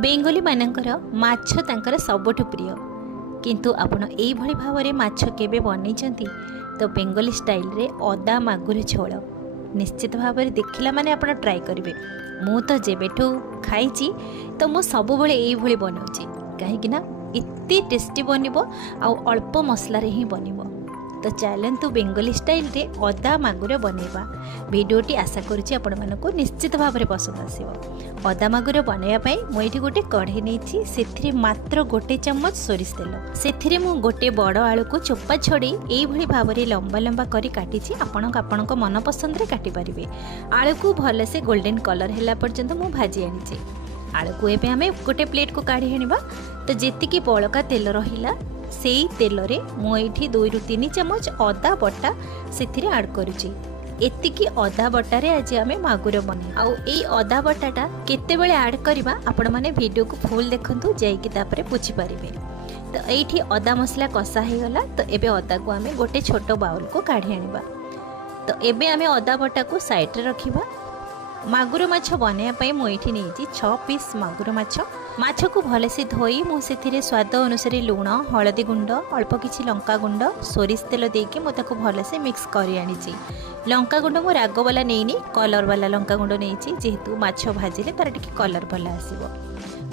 बेंगली मानकर माछ तांकर सबठु प्रिय किंतु आपण एई भली भावरे माछ केबे बनेइचंती तो बेंगली स्टाइल रे अदा मागुर झोल निश्चित भाव देखला माने आपण ट्राई करेंगे। मु तो जेबेठू खाई तो मु सब बळे एई भली बनाउची कहीं इतनी टेस्टी बनब अल्प मसला रे ही बनब। तो चलतु बेंगली स्टाइल रे अदा मागुर बनैबा। वीडियोटी आशा करुच्ची आपण मानकु निश्चित भाव में पसंद आसिबो। अदा मागुर बनैबा मुझे गोटे कढ़ई नहीं से मात्र गोटे चम्मच सोरिष तेल से गोटे बड़ आलू को चोपा छड़ी यही भाव में लंबा लंबा करी काटी आपण मन पसंद रे काटी पारिबे। आलू को भलसे गोल्डन कलर हैला पर्यंत मु भाजी आनी आलू को एबे आमे गोटे प्लेट को काढ़ी आनिबा। तो जेतिकी बळका तेल रहिला से तेल रे मु एठी 2 रु 3 चम्मच अदा बटा से आड करुची। एतिकी अदा बटारे आज आमे मागुर बने आउ ए अदा बटाटा केते बेले ऐड करबा आपण माने वीडियो को फुल देखंतु जाईकी तापरे पूछि परिबे। तो एठी अदा मसला कषा हे गला। तो एबे अदा को आमे गोटे छोट बाउल को काढी आनिबा। तो एबे आमे अदा बटा को साइड रे रखिबा। मागुर माछ बनैया मुझे नहीं 6 पीस मागुर माछ को भलसे धोई मुझे स्वाद अनुसार लुण हलदी गुंड अल्प किछि लंका गुंड सोरिष तेल देके मुझे भलसे मिक्स कर आनी। लंका गुंड मु राग वाला नहीं कलर वाला लंका गुंड नहीं जेहेतु माछ भाजिले तार टिके कलर भल आसीबो।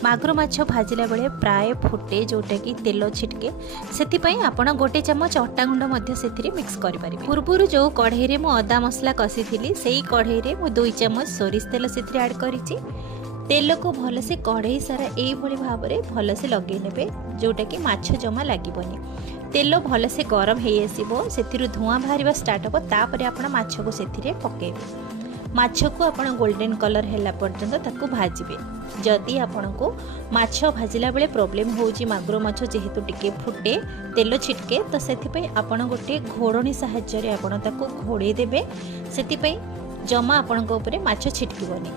मागुर माछ भाजिला बेले प्राय फुटे जोटा कि तेल छिटके से आपण गोटे चम्मच अटा गुंड मिक्स करें। पूर्व जो कढ़ई रे मु अदा मसला कसी थी से कढ़ई रे मु 2 चम्मच सोरिष तेल से ऐड करिछि। तेल को भलसे कढ़ई सारा यही भाव में भलसे लगे ने जोटा कि माछ जमा लगे। तेल भलसे गरम हो आसो से धुआं बाहर स्टार्ट हम तापर आपण माछ को से पकेबे। माछ को आपण गोल्डन कलर हैला पर्यंत ताकू भाजिबे। जदि आपण को माछ भाजिला बेले प्रॉब्लम होउची मागुर माछ जेहेतु टिके फुटे तेल छिटके तो सेथिपई आपण गोटे घोड़णी सहाय्य रे आपण ताकू घोड़े देबे सेथिपई जमा आपण को ऊपर माछ छिटकीबनी।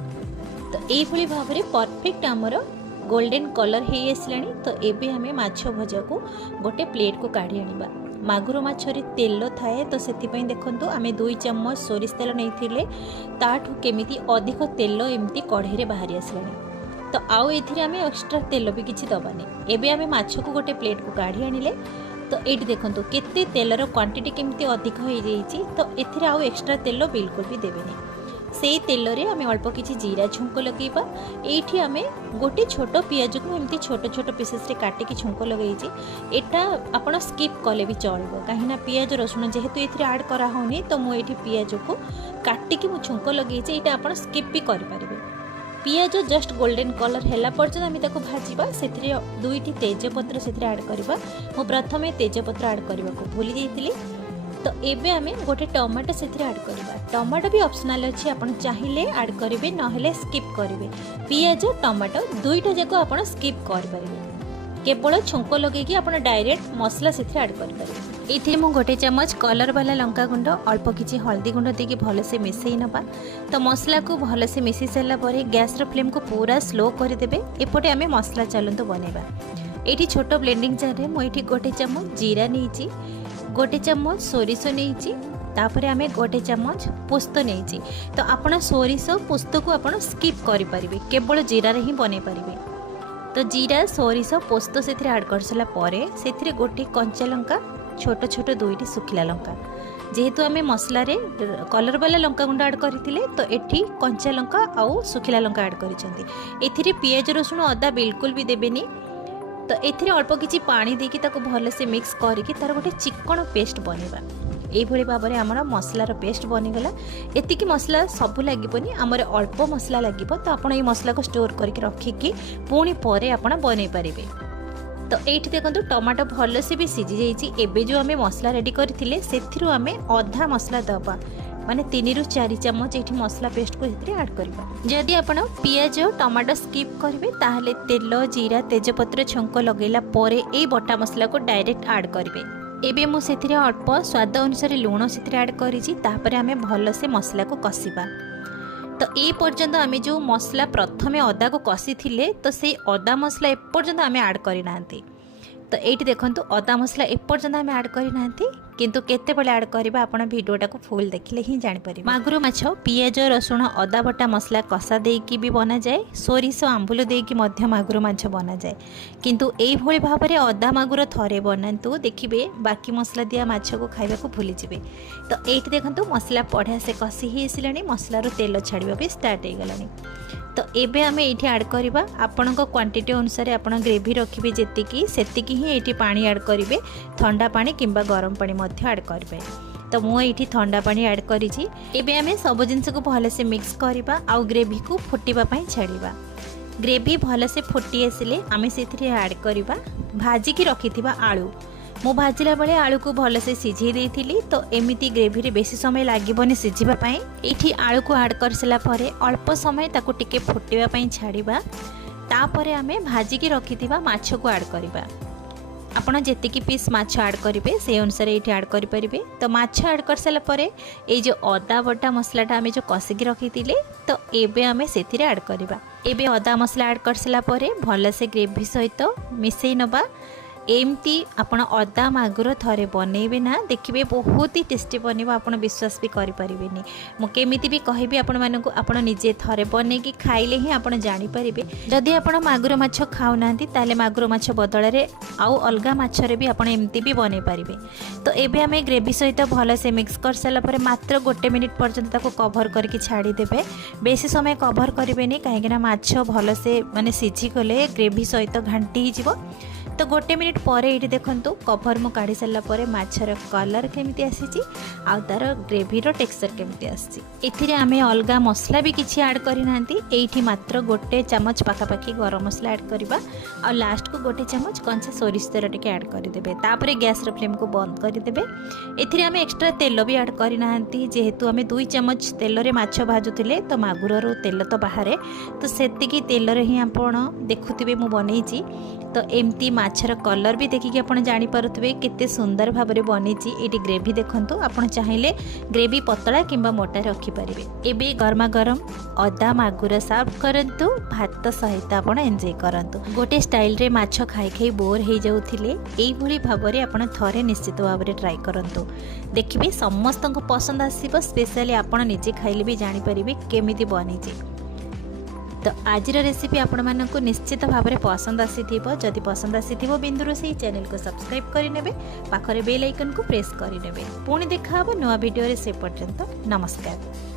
तो एई भली भाव रे परफेक्ट हमर गोल्डन कलर हे आसलानी। तो एबे हमें माछ भजा को गोटे प्लेट को काढी आनिबा। मागुर माछरे तेल थाए तो सेथिपई देखंतु आमे 2 चम्मच सोरिष तेल नैथिले ताठू केमिति अधिक तेल एमती कढ़ई रे बाहरी आसलानी। तो आउ एथिरे आमे एक्स्ट्रा तेल भी किछि दबानी। एबे आमे माछ को गोटे प्लेट को काढी आनिले। तो एठी देखंतु केते तेलर क्वांटिटी केमिति अधिक हो जाईछि। तो एथिरे आउ एक्स्ट्रा तेल बिल्कुल भी देबेनी। से तेल रे आमे अल्प किछि जीरा छुंक लगेबा। एठी आमे गोटे छोट पियाज को एमती छोट छोट पीसेस रे काटी की छुंक लगेइछि। एटा आपण स्किप कले भी चलबो काहिना पियाज रसुण जेहेतु एथिरे ऐड करा होनी। तो मु एठी पियाज को काटी की मु छुंक लगेइछि। एटा आपण स्किप भी करि परिबे। पियाज जस्ट गोल्डन कलर हैला पर्यंत आमे ताको भाजिबा। सेथिरे 2टी तेजपत्र सेथिरे ऐड करबा। मु प्रथमे तेजपत्र ऐड करबा को भूली जाईतिली। तो एबे आमे गोटे टमाटो सेथिरे ऐड करबा। टमाटो भी ऑप्शनल अछि आपण चाहिए ऐड करिवे नहेले स्किप करिवे। पियाज टमाटो दुईटा जाको आपण स्किप कर परिवे। केवल छुंक लगेकी आपण डायरेक्ट मसला सेथिरे ऐड कर परिवे। एथिरे मु गोटे चम्मच कलर वाला लंका गुंड अल्प किछि हल्दी गुंड देकी भलसे मिसई नबा। तो मसला को भलसे मिसई सला परे गैस रो फ्लेम को पूरा स्लो कर देबे। एपटे आमे मसला चलंतु बनेबा। एठी छोटो ब्लेंडिंग जार रे मु एठी गोटे चम्मच जीरा नेछि गोटे चम्मच सोरिष नहीं तापर आमे गोटे चम्मच पोस्त नहीं। तो आपण सोरिष पोस्त को आपण स्किप करि परिबे केवल जीरा रे ही बने परिबे। तो जीरा सोरिष पोस्त सेथिरे ऐड कर सला परे सेथिरे गोटे कंचा लंका छोट छोट 2टी सुखिला लंका जेहेतु आमे मसला रे कलर वाला लंका गुंड ऐड करथिले। तो एठी कंचा लंका आउ सुखिला लंका ऐड करिसेंती। एथिरे पियाज रसुण अदा बिल्कुल भी देबेनी। तो एथिरे अल्प किछि पानी देकी ताको भलसे मिक्स करके तार गोटे चिकन पेस्ट बनेबा। एई भली भाव में आमर मसलार पेस्ट बनीगला। एतिकी मसला सबू लगे आमर अल्प मसला लगे। तो आप मसला को स्टोर करके रखिकी पुणी पर आप बन पारे। तो ये देखो टमाटो भलसे भी सीझी जाइए। एबे जो आमे मसला रेडी करथिले सेथिरु आमे अधा मसला दबा माने 3 रु 4 चम्मच ये मसला पेस्ट को ऐड करबा। जदि आपण पियाज टमाटो स्किप करेंगे ताहले तेल जीरा तेजपत्र छंक लगेला परे ए बटा मसला को डायरेक्ट ऐड करेंगे। एबे मु सेथिरे अल्प स्वाद अनुसार लुण सेथिरे ऐड करिछि। तापर आमे भलसे मसला को कसिबा। तो ए पर्यंत आमे जो मसला प्रथमे अदा को कसी थिले तो से अदा मसला ए पर्यंत आमे ऐड करि नांती। तो ये देखो अदा मसला एपर्यंत आम ऐड करना किंतु केतेबेले ऐड करबा आपण वीडियोटा को फुल देखिले ही जानि परिबे। मागुर माछ पियाज रसुण अदा बटा मसला कषा देकी भी बना जाए, सोरिष आंबुल देकी मध्य मागुर माछ बना जाए, किंतु एई भली भाबरे अदा मागुर थरे बनांतु देखिबे बाकी मसला दिया माछ को खाइबा को भूली जिवे। तो एठी देखंतु मसला पढ़ा से कषि ही आसिलानी, मसलारू तेल छाड़िबा भी स्टार्ट हो गलानी। तो एबे आमे एठी ऐड करबा आपनक क्वांटिटी अनुसार आपण ग्रेवी रखिबे जेतिकी सेतिकी ही एठी पानी ऐड करिवे, ठंडा पानी किंबा गरम पानी मध्य ऐड करबे। तो मु एठी ठंडा पानी ऐड करिछि। एबे आमे सब जिंस को भले से मिक्स करबा आ ग्रेवी को फुटिबा पई छाड़िबा। ग्रेवी भले से फुटी आसिले आमे सेथिरे ऐड करबा भाजी की रखिथिबा आलू। मु भाजिला बेले आलू को भले से सिझे देइथिली, तो एमिति ग्रेवी रे बेसी समय लागिबोनी सिझिबा पई। एठी आलू को ऐड करसला परे अल्प समय ताको टिके फुटिबा पई छाड़िबा। तापरे आमे भाजी की रखिथिबा माछ को ऐड करबा। आपण जेतिकी पीस माछ ऐड करिवे से अनुसार एठी ऐड करि परिबे। तो माछ ऐड करसला परे ए जो अदा बटा मसलाटा आमे जो कषि की रखिथिले, तो एबे आमे सेथिरे ऐड करबा। एबे अदा मसला ऐड करसला परे भले से ग्रेवी सहित मिसई नबा। एमती आपण अदा मागुर थरे बनइबे ना, देखिबे बहुत ही टेस्टी बनिबो, आपण विश्वास भी करि परिबेनी। मु केमिति भी कहबी आपण मानकु आपण निजे थरे बनेकी खाइले ही आपण जानि परिबे। जदि आपण मागुर माछ खाउ नांती ताले मागुर माछ बदल रे आउ अलगा माछ रे भी आपण एमती भी बनै परिबे। तो एबे हमें ग्रेवी सहित भले से मिक्स कर साला परे मात्र 1 मिनिट पर्यंत ताको कवर करके छाड़ी देबे। बेसी समय कवर करिवेनी, काहेकि ना माछ भले से माने सिझी गले ग्रेवी सहित घांटी ही जिवो। तो 1 मिनिट पर ये देखंतु कभर मु काढ़ी सारा पर माछर कलर केमिति आसीची आ तार ग्रेवीर टेक्सचर केमिति आसीची। एथिरे आमे अलगा मसला भी किछि ऐड करि नांती। एठी मात्र 1 चम्मच पाखापाखी गरम मसला ऐड करबा आ लास्ट को 1 चम्मच कंचा सोरिष तेल टिके ऐड करि देबे। तापरे गैस रो फ्लेम को बंद करि देबे। एथिरे आमे एक्स्ट्रा तेल भी ऐड करि नांती, जेहेतु आमे 2 चम्मच तेल रे माछ भाजुतिले तो मागुर रो तेल तो बाहरे, तो सेतिकी तेल रे ही आपण देखुथिबे मु बनैची। तो एमती माछर कलर भी देखिए आप जानीपे केते सुंदर भाव में बनीची। ये ग्रेवी देखंतु, आपण चाहिए ग्रेवी पतला किंबा मोटा रखिपारे। एबे गरमा गरम अदा मागुर सर्व करंतु, भात सहित आपण एंजॉय करंतु। गोटे स्टाइल रे माछ खाई खाई बोर हो जाउथिले, एई भली भाव में आपण थरे निश्चित भाव में ट्राई करंतु। देखिबे समस्त को पसंद आसीबो, स्पेशली आपण निजे खाइले भी जानि परिबे केमिति बनीची। तो आज रेसिपी आपण मानक निश्चित भाव में पसंद आसीथिबो। जदि पसंद आसीथिबो बिंदुरोसेई चैनल को सब्सक्राइब करिनेबे, पाखरे बेल आइकन को प्रेस करिनेबे। पुणी देखा हबो नुवा वीडियो रे। से पर्यंत नमस्कार।